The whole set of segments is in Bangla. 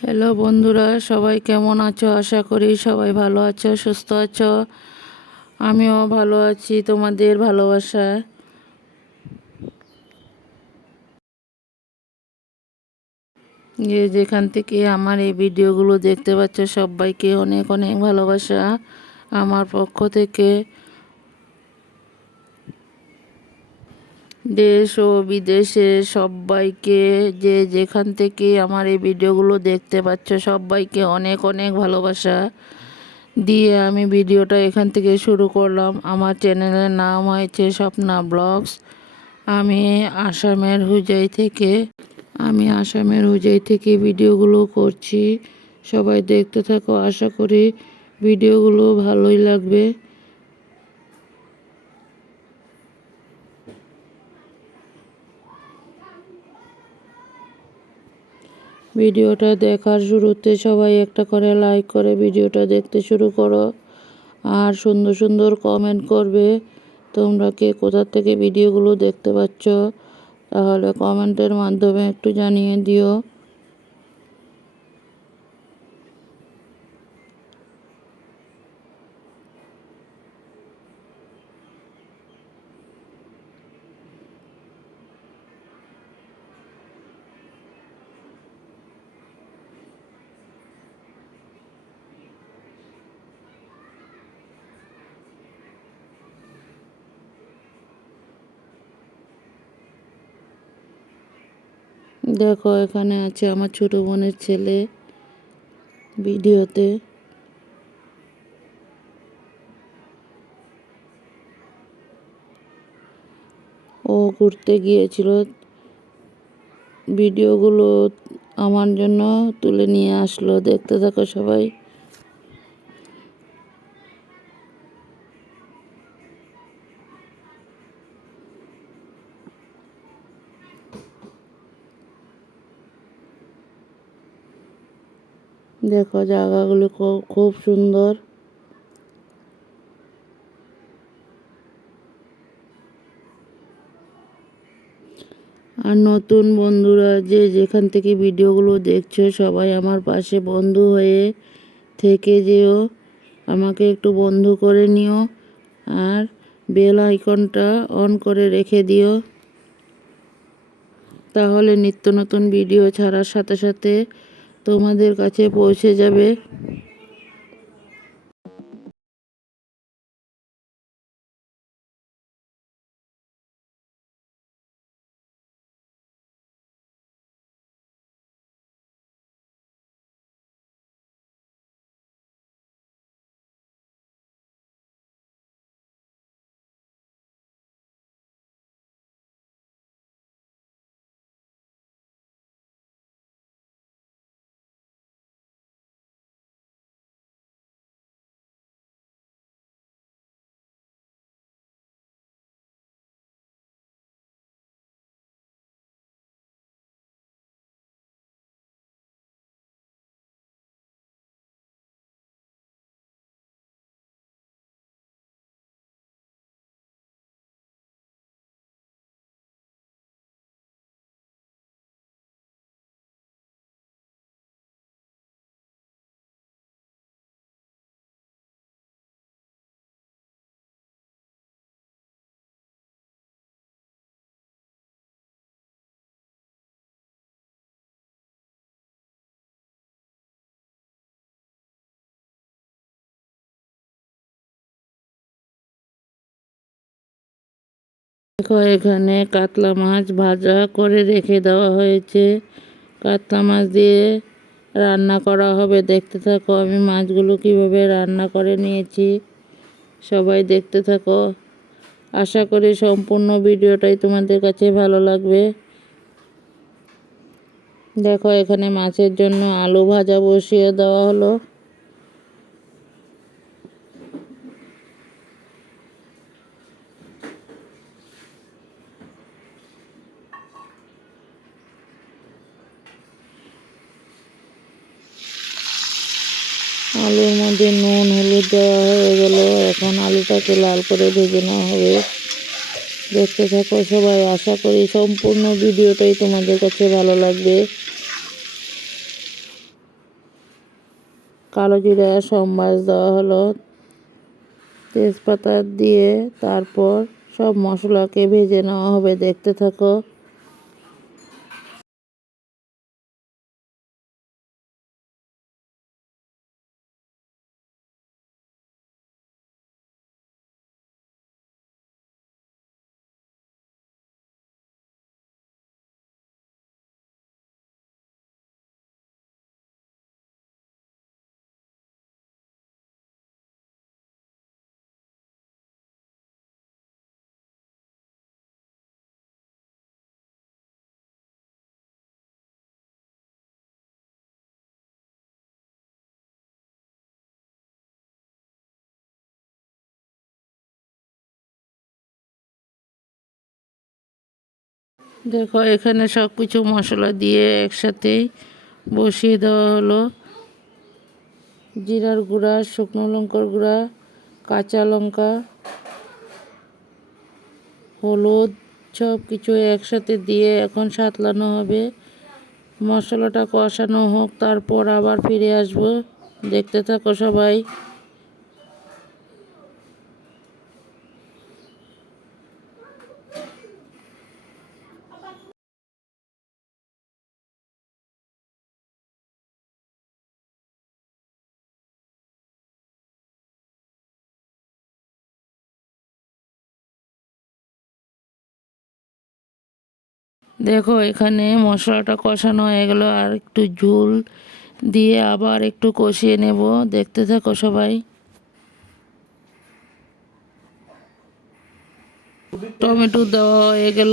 হ্যালো বন্ধুরা, সবাই কেমন আছো? আশা করি সবাই ভালো আছো, সুস্থ আছো। আমিও ভালো আছি, তোমাদের ভালোবাসা যে যেখান থেকে আমার এই ভিডিওগুলো দেখতে পাচ্ছ, সবাইকে অনেক অনেক ভালোবাসা। আমার পক্ষ থেকে দেশ ও বিদেশে সবাইকে যে যেখান থেকে আমার এই ভিডিওগুলো দেখতে পাচ্ছ, সবাইকে অনেক অনেক ভালোবাসা। দিয়ে আমি ভিডিওটা এখান থেকে শুরু করলাম। আমার চ্যানেলের নাম হয়েছে স্বপ্না ব্লগস। আমি আসামের হুজাই থেকে, আমি আসামের হুজাই থেকে ভিডিওগুলো করছি। সবাই দেখতে থাকো, আশা করি ভিডিওগুলো ভালোই লাগবে। ভিডিওটা দেখার শুরুতে সবাই একটা করে লাইক করে ভিডিওটা দেখতে শুরু করো। আর সুন্দর সুন্দর কমেন্ট করবে, তোমরা কে কোথা থেকে ভিডিওগুলো দেখতে পাচ্ছ, তাহলে কমেন্টের মাধ্যমে একটু জানিয়ে দিও। দেখো, এখানে আছে আমার ছোট বোনের ছেলে ভিডিওতে। ও ঘুরতে গিয়েছিল। ভিডিওগুলো আমার জন্য তুলে নিয়ে আসলো। দেখতে থাকো সবাই। দেখো জায়গাগুলি খুব সুন্দর। আর নতুন বন্ধুরা যে যেখান থেকে ভিডিওগুলো দেখছ, সবাই আমার পাশে বন্ধু হয়ে থেকে যেও। আমাকে একটু বন্ধু করে নিও। আর বেল আইকনটা অন করে রেখে দিও। তাহলে নিত্য নতুন ভিডিও ছাড়ার সাথে সাথে তোমাদের কাছে পৌঁছে যাবে। দেখো এখানে কাতলা মাছ ভাজা করে রেখে দেওয়া হয়েছে। কাতলা মাছ দিয়ে রান্না করা হবে। দেখতে থাকো, আমি মাছগুলো কীভাবে রান্না করে নিয়েছি। সবাই দেখতে থাকো। আশা করি সম্পূর্ণ ভিডিওটাই তোমাদের কাছে ভালো লাগবে। দেখো, এখানে মাছের জন্য আলু ভাজা বসিয়ে দেওয়া হলো। মধ্যে নুন, হলুদ দেওয়া হয়ে গেল। এখন আলুটাকে লাল করে ভেজে নেওয়া হবে। দেখতে থাকো সবাই, আশা করি সম্পূর্ণ ভিডিওটাই তোমাদের কাছে ভালো লাগবে। কালো জিরা সম্বাস দেওয়া হলো। তেজপাতা দিয়ে তারপর সব মশলাকে ভেজে নেওয়া হবে। দেখতে থাকো। দেখো, এখানে সব কিছু মশলা দিয়ে একসাথেই বসিয়ে দেওয়া হলো। জিরার গুঁড়া, শুকনো লঙ্কার গুঁড়া, কাঁচা লঙ্কা, হলুদ সব কিছু একসাথে দিয়ে এখন সাতলানো হবে। মশলাটা কষানো হোক, তারপর আবার ফিরে আসব। দেখতে থাকো সবাই। দেখো, এখানে মশলাটা কষানো হয়ে গেলো, আর একটু ঝুল দিয়ে আবার একটু কষিয়ে নেব। দেখতে থাকো সবাই। টমেটো দেওয়া হয়ে গেল।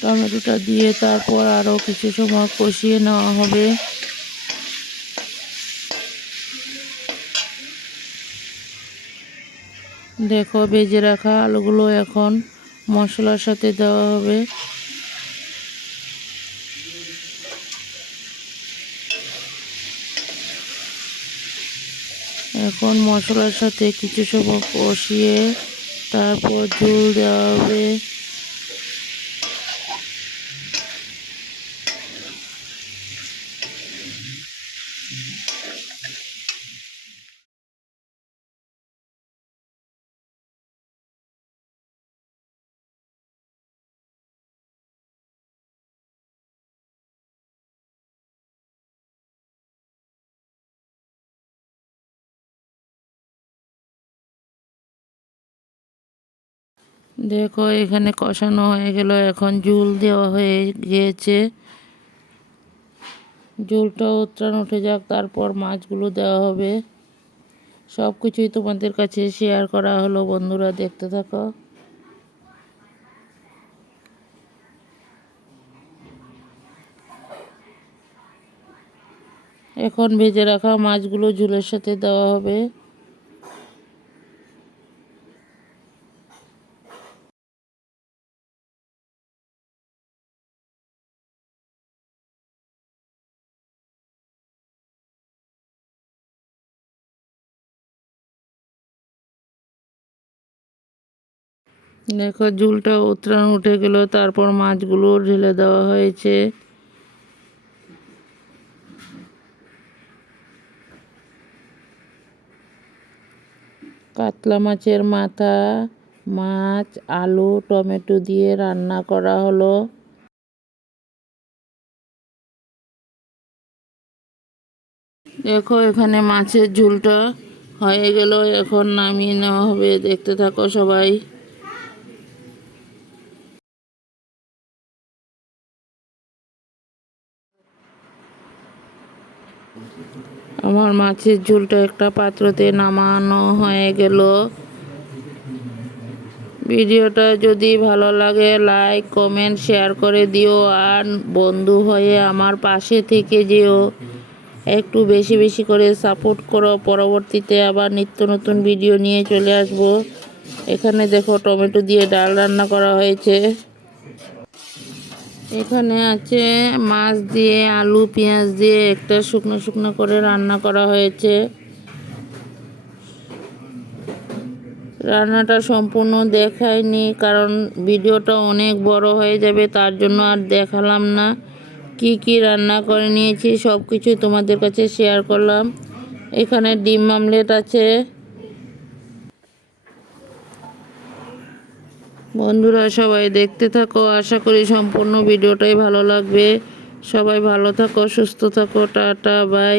টমেটোটা দিয়ে তারপর আরও কিছু সময় কষিয়ে নেওয়া হবে। দেখো, ভেজে রাখা আলুগুলো এখন মশলার সাথে দেওয়া হবে। এখন মশলার সাথে কিছু সময় কষিয়ে তারপর ঝুল দেওয়া হবে। দেখো, এখানে কষানো হয়ে গেল। এখন জুল দেওয়া হয়ে গিয়েছে। জুলটা উত্তরাণ উঠে যাক, তারপর মাছগুলো দেওয়া হবে। সব কিছুই তোমাদের কাছে শেয়ার করা হলো, বন্ধুরা, দেখতে থাকো। এখন ভেজে রাখা মাছগুলো ঝুলের সাথে দেওয়া হবে। দেখো ঝুলটা উতরান উঠে গেল, তারপর মাছগুলো ঢেলে দেওয়া হয়েছে। কাতলা মাছের মাথা, মাছ, আলু, টমেটো দিয়ে রান্না করা হলো। দেখো এখানে মাছের ঝুলটা হয়ে গেল, এখন নামিয়ে নেওয়া হবে। দেখতে থাকো সবাই। আমার মাছের ঝোলটা একটা পাত্রতে নামানো হয়ে গেল। ভিডিওটা যদি ভালো লাগে, লাইক, কমেন্ট, শেয়ার করে দিও। আর বন্ধু হয়ে আমার পাশে থেকে যেও। একটু বেশি বেশি করে সাপোর্ট করো। পরবর্তীতে আবার নিত্য নতুন ভিডিও নিয়ে চলে আসব। এখানে দেখো টমেটো দিয়ে ডাল রান্না করা হয়েছে। এখানে আছে মাছ দিয়ে, আলু, পেঁয়াজ দিয়ে একটা শুকনো শুকনো করে রান্না করা হয়েছে। রান্নাটা সম্পূর্ণ দেখায়নি কারণ ভিডিওটা অনেক বড় হয়ে যাবে, তার জন্য আর দেখালাম না। কি কি রান্না করে নিয়েছি সব কিছু তোমাদের কাছে শেয়ার করলাম। এখানে ডিম আমলেট আছে। বন্ধুরা সবাই দেখতে থাকো, আশা করি সম্পূর্ণ ভিডিওটাই ভালো লাগবে। সবাই ভালো থাকো, সুস্থ থাকো, টাটা, বাই।